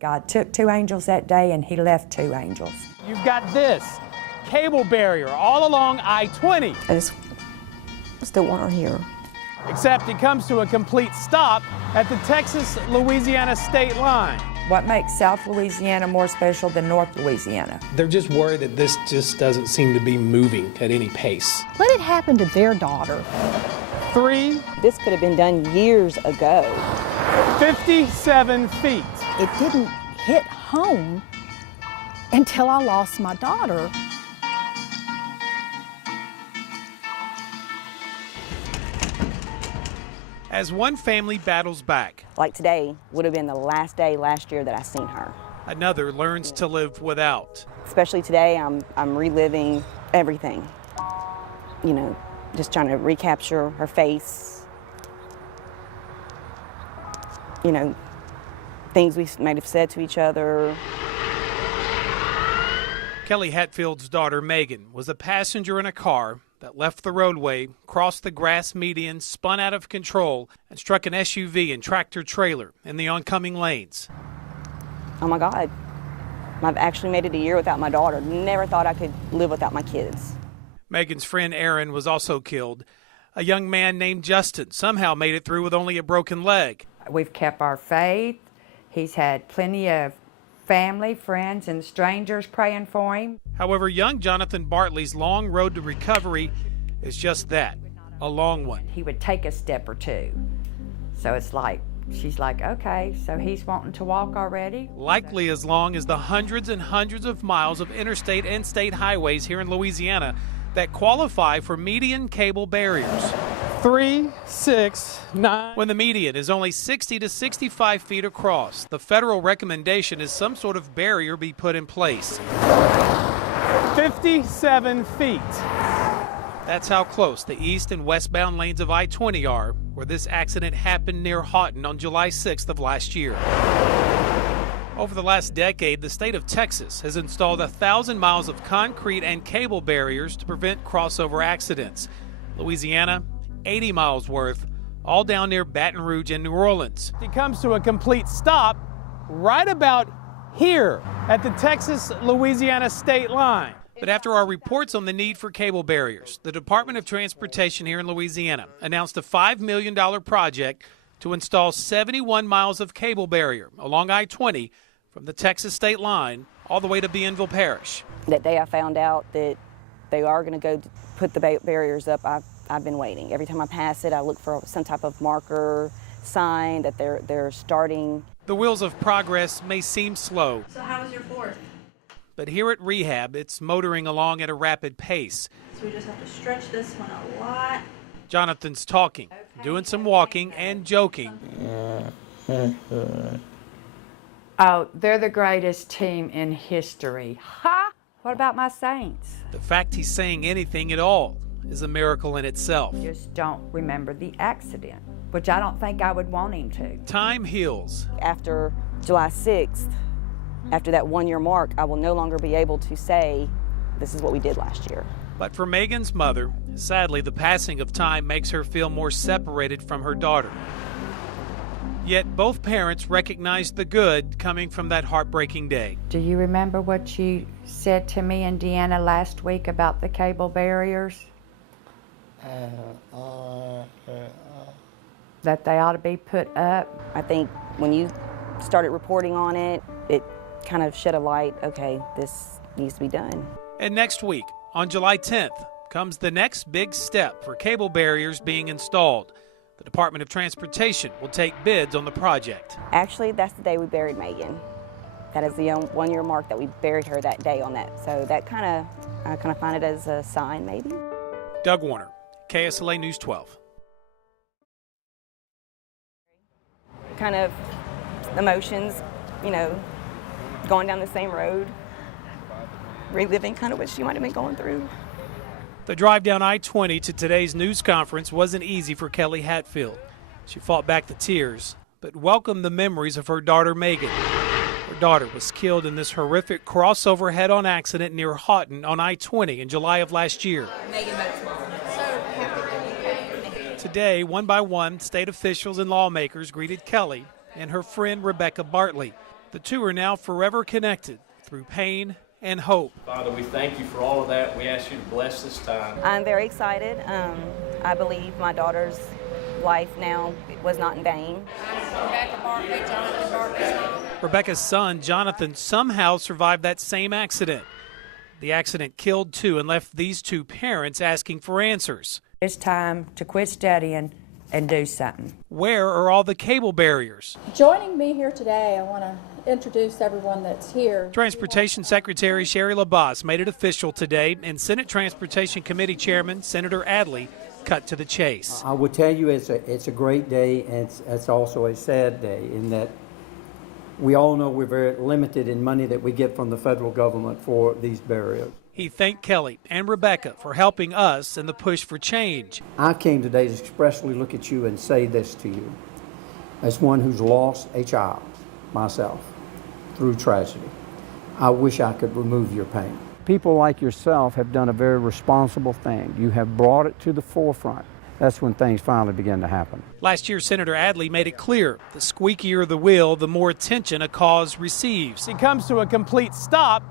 God took 2 angels that day and he left 2 angels. You've got this cable barrier all along I-20. I just still want her here. Except it comes to a complete stop at the Texas-Louisiana state line. What makes South Louisiana more special than North Louisiana? They're just worried that this just doesn't seem to be moving at any pace. What had happened to their daughter? 3, This could have been done years ago. 57 feet. It didn't hit home until I lost my daughter. As one family battles back, Like today would have been the last day last year that I seen her. another learns to live without. Especially today, I'm reliving everything. You know, just trying to recapture her face. You know, things we might have said to each other. Kelly Hatfield's daughter, Megan, was a passenger in a car that left the roadway, crossed the grass median, spun out of control, and struck an SUV and tractor-trailer in the oncoming lanes. Oh my God, I've actually made it a year without my daughter. Never thought I could live without my kids. Megan's friend Aaron was also killed. A young man named Justin somehow made it through with only a broken leg. We've kept our faith. He's had plenty of family, friends, and strangers praying for him. However, young Jonathan Bartley's long road to recovery is just that, a long one. He would take a step or two. So it's like, she's like, okay, so he's wanting to walk already? Likely as long as the hundreds and hundreds of miles of interstate and state highways here in Louisiana that qualify for median cable barriers. 3, 6, 9. When the median is only 60 to 65 feet across, the federal recommendation is some sort of barrier be put in place. 57 feet. That's how close the east and westbound lanes of I-20 are, where this accident happened near Houghton on July 6th of last year. Over the last decade, the state of Texas has installed 1,000 miles of concrete and cable barriers to prevent crossover accidents. Louisiana, 80 miles worth, all down near Baton Rouge and New Orleans. It comes to a complete stop right about here at the Texas-Louisiana state line. But after our reports on the need for cable barriers, the Department of Transportation here in Louisiana announced a $5 million project to install 71 miles of cable barrier along I-20 from the Texas state line all the way to Bienville Parish. That day I found out that they are going to go put the barriers up, I've been waiting. Every time I pass it, I look for some type of marker, sign that they're starting. The wheels of progress may seem slow. So how was your 4th? But here at Rehab, it's motoring along at a rapid pace. So we just have to stretch this one a lot. Jonathan's talking, doing some walking and joking. Oh, they're the greatest team in history. Ha! What about my Saints? The fact he's saying anything at all is a miracle in itself. Just don't remember the accident, which I don't think I would want him to. Time heals. After July 6th, after that 1-year mark, I will no longer be able to say, this is what we did last year. But for Megan's mother, sadly, the passing of time makes her feel more separated from her daughter. Yet both parents recognized the good coming from that heartbreaking day. Do you remember what you said to me and Deanna last week about the cable barriers? That they ought to be put up? I think when you started reporting on it, it kind of shed a light, okay, this needs to be done. And next week, on July 10th, comes the next big step for cable barriers being installed. The Department of Transportation will take bids on the project. Actually, that's the day we buried Megan. That is the 1-year mark that we buried her that day on that. So that I kind of find it as a sign, maybe. Doug Warner, KSLA News 12. Kind of emotions, you know, going down the same road, reliving kind of what she might have been going through. The drive down I-20 to today's news conference wasn't easy for Kelly Hatfield. She fought back the tears, but welcomed the memories of her daughter, Megan. Her daughter was killed in this horrific crossover head-on accident near Houghton on I-20 in July of last year. Today, one by one, state officials and lawmakers greeted Kelly and her friend Rebecca Bartley. The two are now forever connected through pain and hope. Father, we thank you for all of that. We ask you to bless this time. I'm very excited. I believe my daughter's life now was not in vain. Rebecca Bartley, Jonathan Bartley's mom. Rebecca's son, Jonathan, somehow survived that same accident. The accident killed two and left these two parents asking for answers. It's time to quit studying and do something. Where are all the cable barriers? Joining me here today, I want to introduce everyone that's here. Transportation Secretary Sherry LaBasse made it official today, and Senate Transportation Committee Chairman Senator Adley cut to the chase. I would tell you it's a great day, and it's also a sad day in that we all know we're very limited in money that we get from the federal government for these barriers. He thanked Kelly and Rebecca for helping us in the push for change. I came today to expressly look at you and say this to you. As one who's lost a child, myself, through tragedy, I wish I could remove your pain. People like yourself have done a very responsible thing. You have brought it to the forefront. That's when things finally begin to happen. Last year, Senator Adley made it clear the squeakier the wheel, the more attention a cause receives. It comes to a complete stop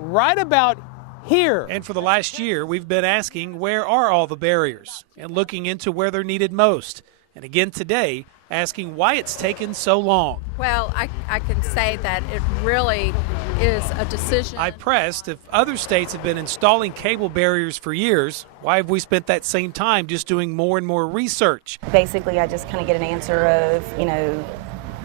right about here. And for the last year, we've been asking where are all the barriers and looking into where they're needed most. And again today, asking why it's taken so long. Well, I can say that it really is a decision. I pressed if other states have been installing cable barriers for years, why have we spent that same time just doing more and more research? Basically, I just kind of get an answer of,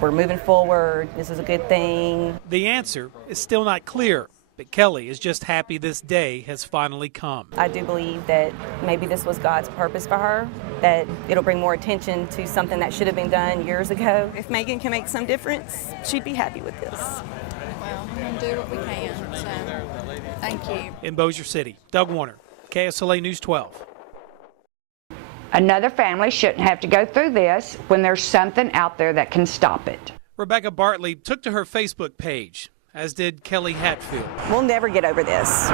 we're moving forward, this is a good thing. The answer is still not clear, but Kelly is just happy this day has finally come. I do believe that maybe this was God's purpose for her, that it'll bring more attention to something that should have been done years ago. If Megan can make some difference, she'd be happy with this. Well, we're going to do what we can, so thank you. In Bossier City, Doug Warner, KSLA News 12. Another family shouldn't have to go through this when there's something out there that can stop it. Rebecca Bartley took to her Facebook page, as did Kelly Hatfield. We'll never get over this,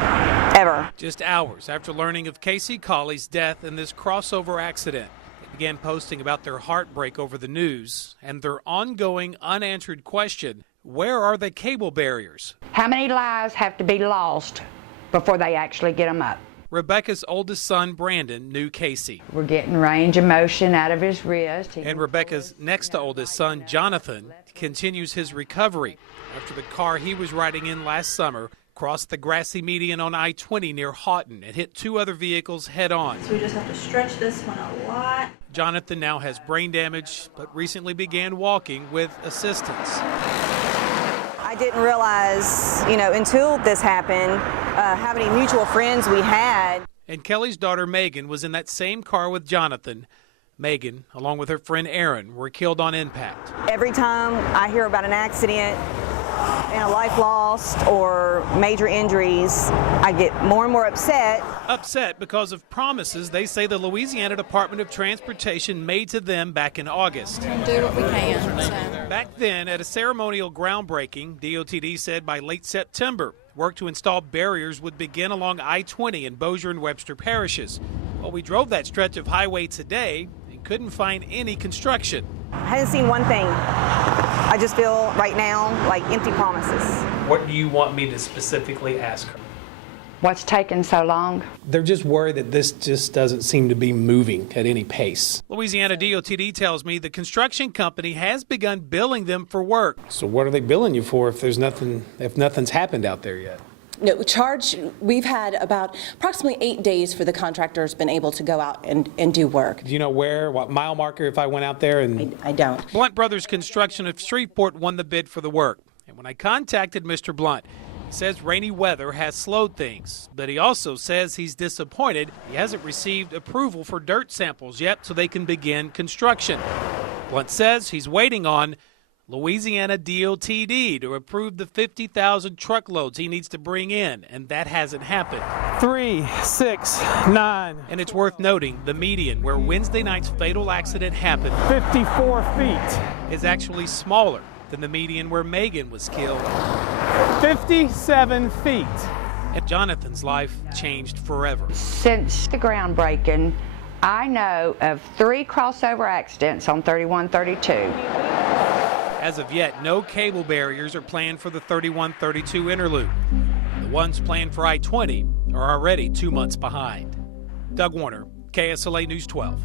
ever. Just hours after learning of Casey Colley's death in this crossover accident, they began posting about their heartbreak over the news and their ongoing unanswered question, where are the cable barriers? How many lives have to be lost before they actually get them up? Rebecca's oldest son, Brandon, knew Casey. We're getting range of motion out of his wrist. And Rebecca's next to oldest son, Jonathan, continues his recovery after the car he was riding in last summer crossed the grassy median on I-20 near Houghton and hit two other vehicles head-on. So we just have to stretch this one a lot. Jonathan now has brain damage, but recently began walking with assistance. I didn't realize, until this happened, how many mutual friends we had. And Kelly's daughter, Megan, was in that same car with Jonathan. Megan, along with her friend Aaron, were killed on impact. Every time I hear about an accident and a life lost or major injuries, I get more and more upset. Upset because of promises they say the Louisiana Department of Transportation made to them back in August. We're going to do what we can, so. Back then, at a ceremonial groundbreaking, DOTD said by late September, work to install barriers would begin along I-20 in Bossier and Webster parishes. Well, we drove that stretch of highway today and couldn't find any construction. I haven't seen one thing. I just feel right now like empty promises. What do you want me to specifically ask her? What's taking so long? They're just worried that this just doesn't seem to be moving at any pace. Louisiana DOTD tells me the construction company has begun billing them for work. So what are they billing you for if nothing's happened out there yet? No, we've had about approximately 8 days for the contractor's been able to go out and do work. Do you know what mile marker if I went out there? And I don't. Blunt Brothers Construction of Shreveport won the bid for the work. And when I contacted Mr. Blunt, he says rainy weather has slowed things, but he also says he's disappointed he hasn't received approval for dirt samples yet so they can begin construction. Blunt says he's waiting on Louisiana DOTD to approve the 50,000 truckloads he needs to bring in, and that hasn't happened. 3, 6, 9. And it's worth noting the median where Wednesday night's fatal accident happened 54 feet. is actually smaller than the median where Megan was killed. 57 feet. And Jonathan's life changed forever. Since the groundbreaking, I know of 3 crossover accidents on 3132. As of yet, no cable barriers are planned for the 3132 interloop. The ones planned for I-20 are already 2 months behind. Doug Warner, KSLA News 12.